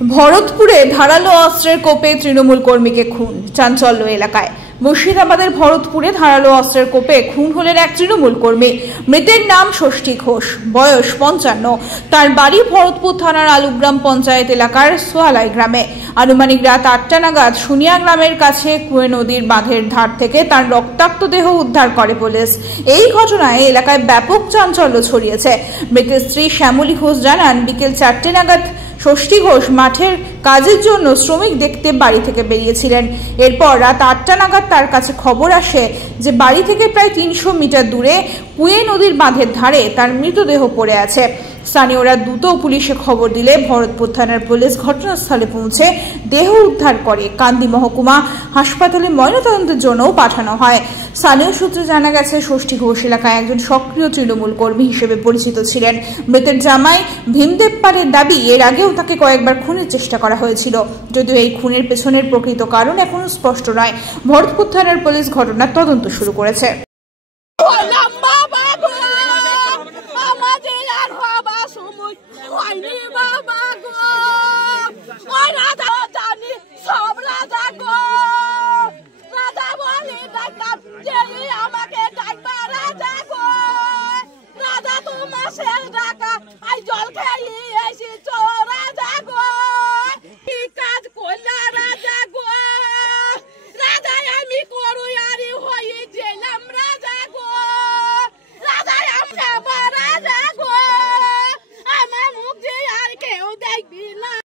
ভরতপুরে ধারালো অস্ত্রের কোপে তৃণমূল কর্মীকে খুন, চাঞ্চল্য এলাকায়। মুর্শিদাবাদের ভরতপুরে ধারালো অস্ত্রের কোপে খুন হলেন এক তৃণমূল কর্মী। মৃতের নাম ষষ্ঠী ঘোষ, বয়স 55। তার বাড়ি ভরতপুর থানার আলুগ্রাম পঞ্চায়েত এলাকার সোয়ালাই গ্রামে। আনুমানিক রাত 8টা নাগাদ সুনিয়া গ্রামের কাছে কুয়ে নদীর বাঁধের ধার থেকে তার রক্তাক্ত দেহ উদ্ধার করে পুলিশ। এই ঘটনায় এলাকায় ব্যাপক চাঞ্চল্য ছড়িয়েছে। মৃতের স্ত্রী শ্যামলী ঘোষ জানান, বিকেল 4টে নাগাদ ষষ্ঠী ঘোষ মাঠের কাজের জন্য শ্রমিক দেখতে বাড়ি থেকে বেরিয়েছিলেন। এরপর রাত 8টা নাগাদ তার কাছে খবর আসে যে বাড়ি থেকে প্রায় 300 মিটার দূরে কুয়ে নদীর বাঁধের ধারে তার মৃতদেহ পড়ে আছে। স্থানীয়রা দ্রুত পুলিশে খবর দিলে ভরতপুর থানার পুলিশ ঘটনাস্থলে পৌঁছে দেহ উদ্ধার করে কান্দি মহকুমা হাসপাতালে ময়নাতদন্তের জন্য পাঠানো হয়। স্থানীয় সূত্রে জানা গেছে, ষষ্ঠী ঘোষ এলাকায় একজন সক্রিয় তৃণমূল কর্মী হিসেবে পরিচিত ছিলেন। মৃতের জামাই ভীমদেব পালের দাবি, এর আগেও তাকে কয়েকবার খুনের চেষ্টা করা হয়েছিল। যদিও এই খুনের পেছনের প্রকৃত কারণ এখনো স্পষ্ট নয়। ভরতপুর থানার পুলিশ ঘটনার তদন্ত শুরু করেছে।